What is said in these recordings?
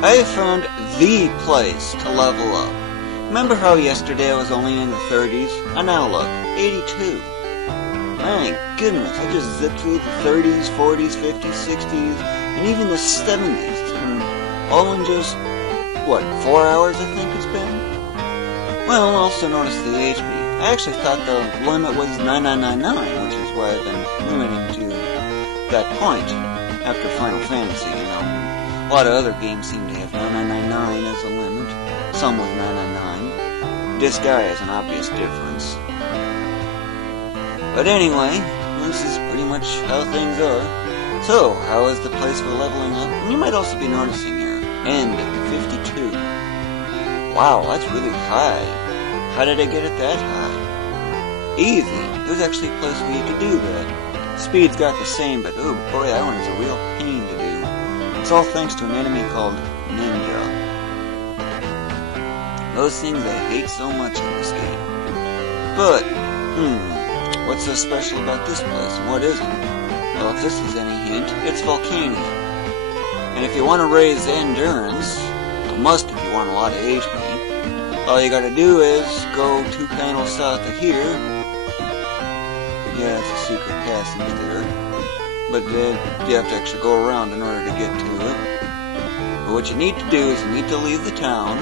I found the place to level up. Remember how yesterday I was only in the 30s? And now look, 82. My goodness, I just zipped through the 30s, 40s, 50s, 60s, and even the 70s. And all in just, what, 4 hours I think it's been? Well, also notice the HP. I actually thought the limit was 9999, which is why I've been limiting to that point after Final Fantasy, you know. A lot of other games seem to have 9999 as a limit, some with 999. This guy has an obvious difference. But anyway, this is pretty much how things are. So, how is the place for leveling up? And you might also be noticing here, end 52. Wow, that's really high. How did I get it that high? Easy. There's actually a place where you could do that. Speed's got the same, but oh boy, that one is a real pain to do. It's all thanks to an enemy called Ninja. Those things I hate so much in this game. But, what's so special about this place, and what isn't? Well, if this is any hint, it's Volcania. And if you want to raise endurance, a must if you want a lot of HP, all you gotta do is go 2 panels south of here. Yeah, it's a secret passage there. But you have to actually go around in order to get to it. But what you need to do is you need to leave the town.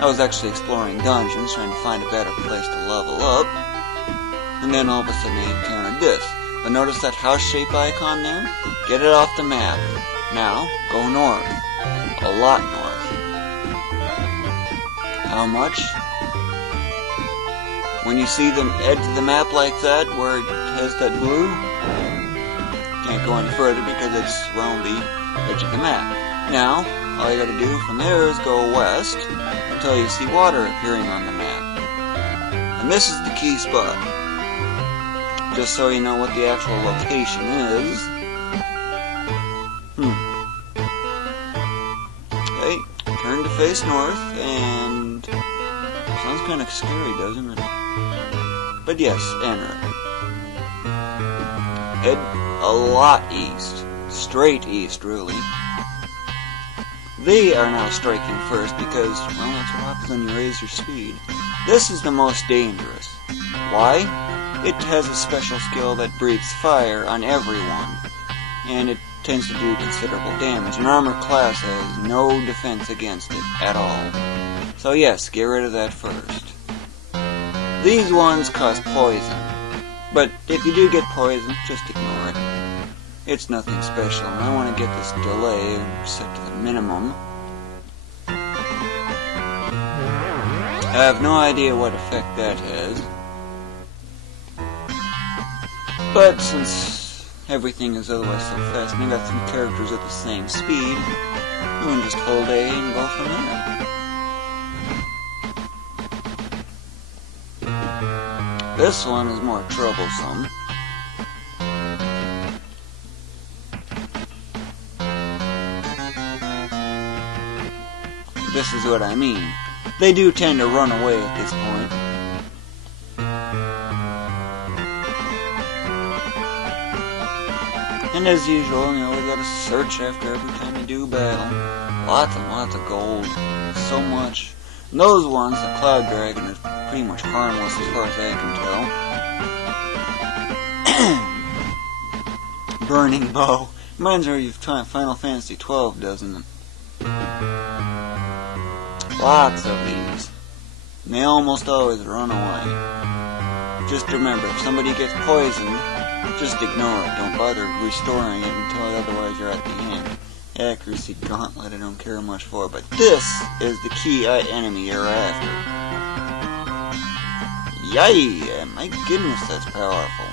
I was actually exploring dungeons, trying to find a better place to level up. And then all of a sudden I encountered this. But notice that house shape icon there? Get it off the map. Now, go north. A lot north. How much? When you see the edge of the map like that, where it has that blue, can't go any further because it's around the edge of the map. Now, all you gotta do from there is go west until you see water appearing on the map. And this is the key spot. Just so you know what the actual location is. Okay, turn to face north, and sounds kind of scary, doesn't it? But yes, enter it. Head a lot east. Straight east, really. They are now striking first because, well, that's what happens when you raise your speed. This is the most dangerous. Why? It has a special skill that breathes fire on everyone, and it tends to do considerable damage. An armor class has no defense against it at all. So yes, get rid of that first. These ones cause poison, but if you do get poison, just ignore it. It's nothing special, and I want to get this delay set to the minimum. I have no idea what effect that has. But since everything is otherwise so fast, and you got 3 characters at the same speed, you can just hold A and go from there. This one is more troublesome. This is what I mean. They do tend to run away at this point. And as usual, you know, we gotta search after every time you do battle. Lots and lots of gold. So much. And those ones, the Cloud Dragon, is pretty much harmless as far as I can tell. Burning Bow. Reminds me of Final Fantasy 12, doesn't it? Lots of these. And they almost always run away. Just remember, if somebody gets poisoned, just ignore it. Don't bother restoring it until otherwise you're at the end. Accuracy Gauntlet I don't care much for, but this is the key enemy you're after. Yay! My goodness, that's powerful.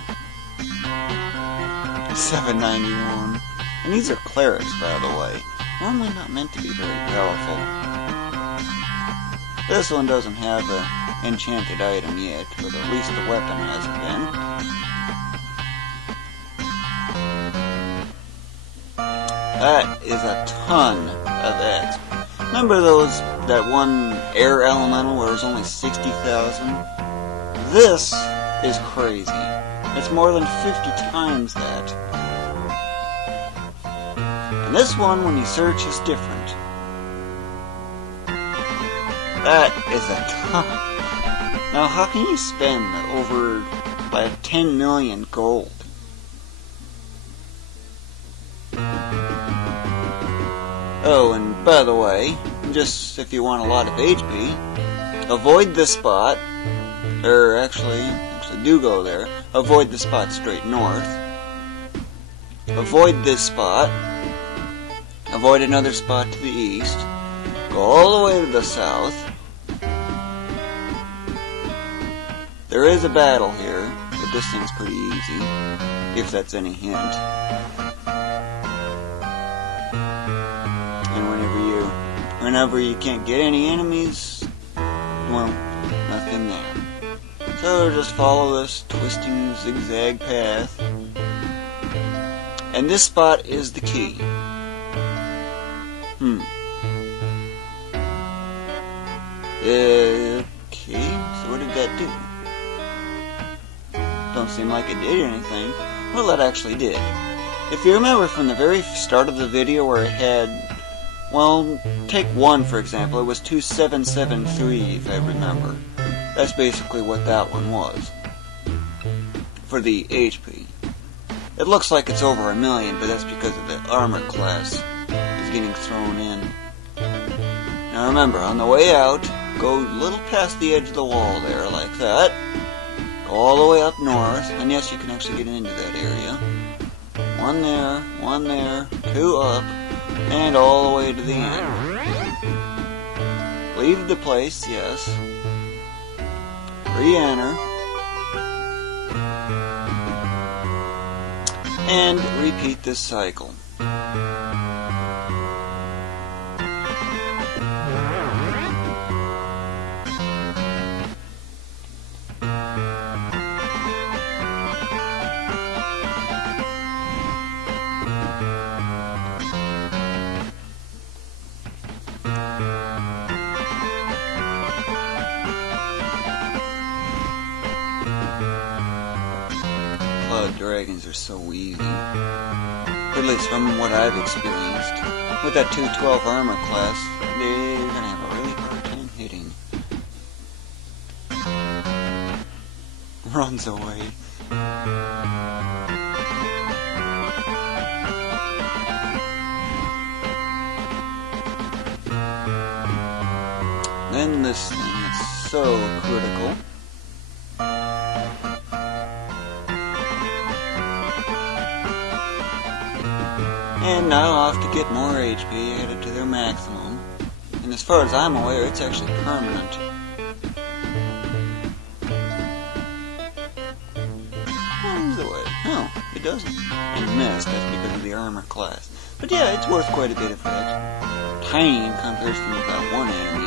791. And these are clerics, by the way. Normally not meant to be very powerful. This one doesn't have an enchanted item yet, but at least the weapon hasn't been. That is a ton of X. Remember that one air elemental where it was only 60,000? This is crazy. It's more than 50 times that. And this one, when you search, is different. That is a ton. Now, how can you spend over like 10 million gold? Oh, and by the way, just if you want a lot of HP, avoid this spot, or actually do go there. Avoid the spot straight north. Avoid this spot. Avoid another spot to the east. Go all the way to the south. There is a battle here, but this thing's pretty easy, if that's any hint. And whenever you can't get any enemies, well, nothing there. So just follow this twisting zigzag path. And this spot is the key. Okay, so what did that do? Don't seem like it did anything. Well, that actually did. If you remember from the very start of the video where it had, well, take 1 for example, it was 2773 if I remember. That's basically what that one was. For the HP. It looks like it's over 1,000,000, but that's because of the armor class is getting thrown in. Now remember, on the way out, go a little past the edge of the wall there, like that. Go all the way up north, and yes, you can actually get into that area. 1 there, 2 up, and all the way to the end. Leave the place, yes. Re-enter. And repeat this cycle. Dragons are so easy. Or at least from what I've experienced. With that 212 armor class, they're gonna have a really hard time hitting. Runs away. Then this thing is so critical. And now off to get more HP added to their maximum. And as far as I'm aware, it's actually permanent. Runs away. No, it doesn't. And missed, that's because of the armor class. But yeah, it's worth quite a bit of it. Tiny in comparison to that one enemy.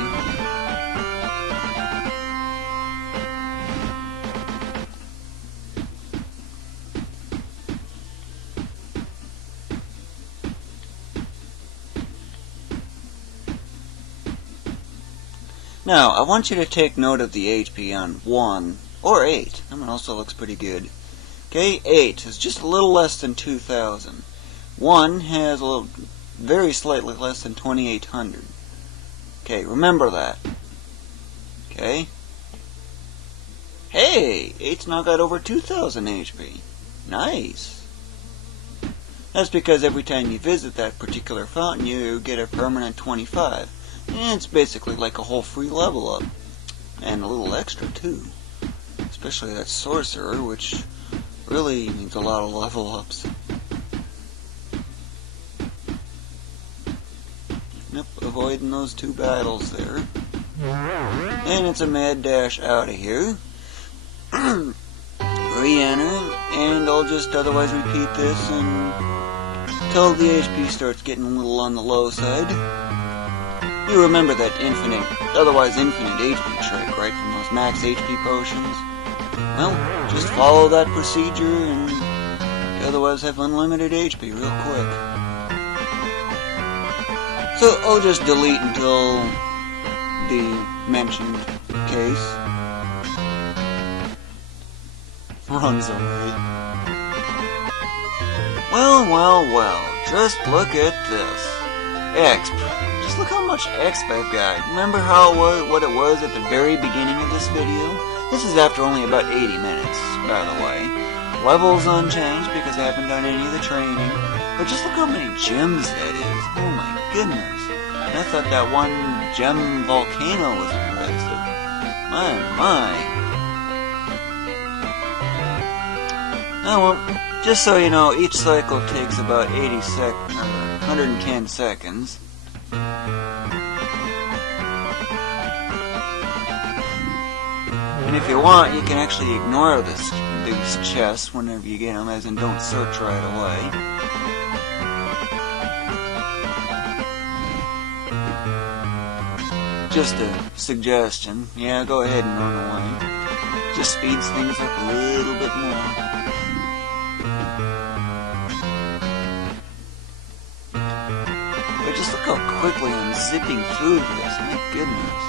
Now, I want you to take note of the HP on 1 or 8. That one also looks pretty good. Okay, 8 is just a little less than 2,000. 1 has a little, very slightly less than 2,800. Okay, remember that. Okay. Hey, 8's now got over 2,000 HP. Nice. That's because every time you visit that particular fountain, you get a permanent 25. And it's basically like a whole free level up. And a little extra too. Especially that sorcerer, which really needs a lot of level ups. Yep, avoiding those 2 battles there. And it's a mad dash out of here. Re-enter, and I'll just otherwise repeat this until the HP starts getting a little on the low side. You remember that otherwise infinite HP trick, right, from those max HP potions? Well, just follow that procedure and you otherwise have unlimited HP real quick. So I'll just delete until the mentioned case. Runs away. Well, just look at this. Just look how much exp I've got. Remember how it was, what it was at the very beginning of this video? This is after only about 80 minutes, by the way. Levels unchanged because I haven't done any of the training. But just look how many gems that is. Oh my goodness. And I thought that one gem volcano was impressive. My. Oh well, just so you know, each cycle takes about 110 seconds. And if you want, you can actually ignore these chests whenever you get them, as in don't search right away. Just a suggestion. Yeah, go ahead and run away. Just speeds things up a little bit more. But just look how quickly I'm zipping through this. My goodness.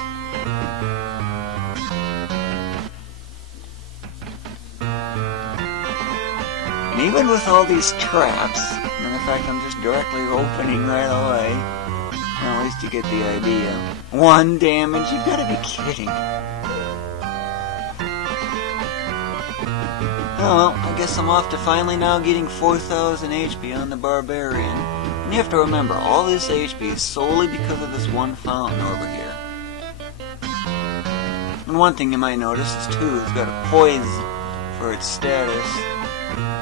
And even with all these traps, and the fact I'm just directly opening right away, well, at least you get the idea. 1 damage? You've got to be kidding. Oh well, I guess I'm off to finally now getting 4,000 HP on the Barbarian. And you have to remember, all this HP is solely because of this one fountain over here. And one thing you might notice is too, it's got a poise for its status.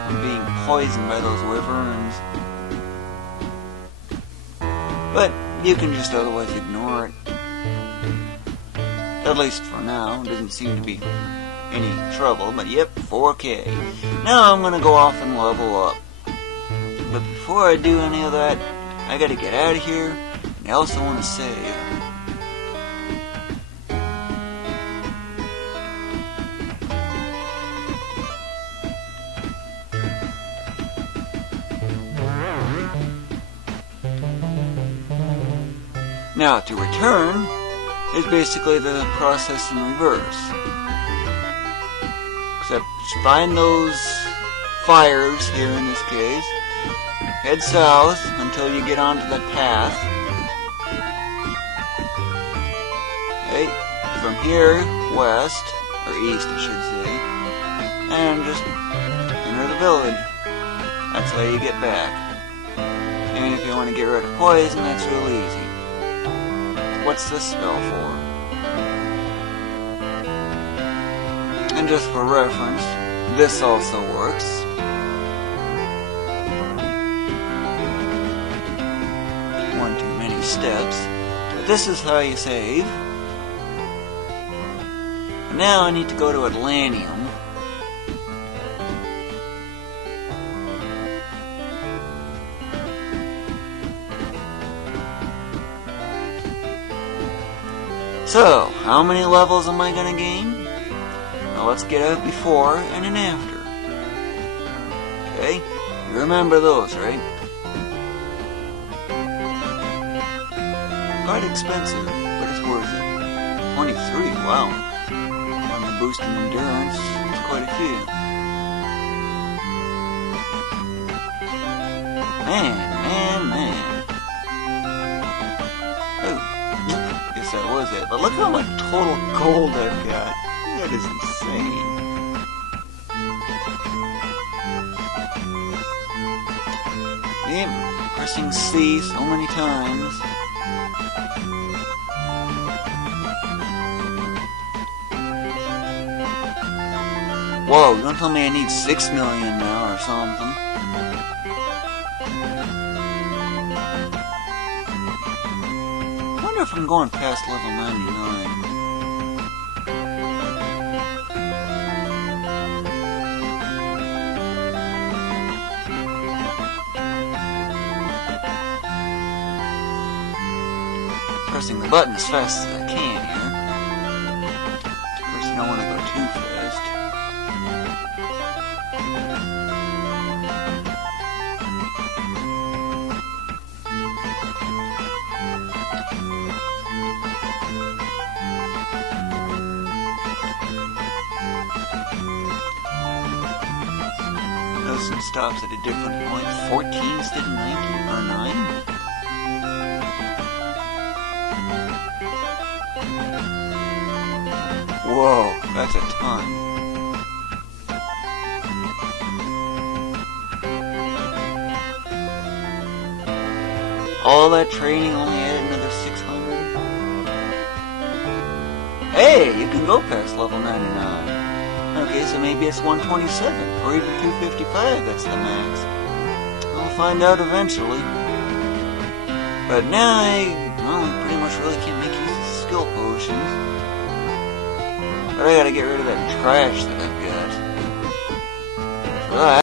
From being poisoned by those wyverns. But you can just otherwise ignore it. At least for now. Doesn't seem to be any trouble. But yep, 4K. Now I'm gonna go off and level up. But before I do any of that, I gotta get out of here. And I also want to save. Now, to return is basically the process in reverse. Except find those fires here in this case, head south until you get onto the path. Okay, from here, west, or east I should say, and just enter the village. That's how you get back. And if you want to get rid of poison, that's real easy. What's this spell for? And just for reference, this also works. One too many steps. But this is how you save. And now I need to go to Atlantium. So, how many levels am I going to gain? Well, let's get a before and an after. Okay, you remember those, right? Quite expensive, but it's worth it. 23, wow. On the boost in endurance, it's quite a few. Man. That was it. But look how much total gold I've got. That is insane. Yep, pressing C so many times. Whoa, don't tell me I need 6 million now or something. I wonder if I'm going past level 99. Pressing the button as fast as I can here. Of course, you don't want to go too fast. And stops at a different point. 14 instead of 19 or 9. Whoa, that's a ton. All that training only added another 600? Hey, you can go past level 99. Okay, so maybe it's 127, or even 255, that's the max. I'll find out eventually. But now I pretty much really can't make use of skill potions. But I gotta get rid of that trash that I've got. So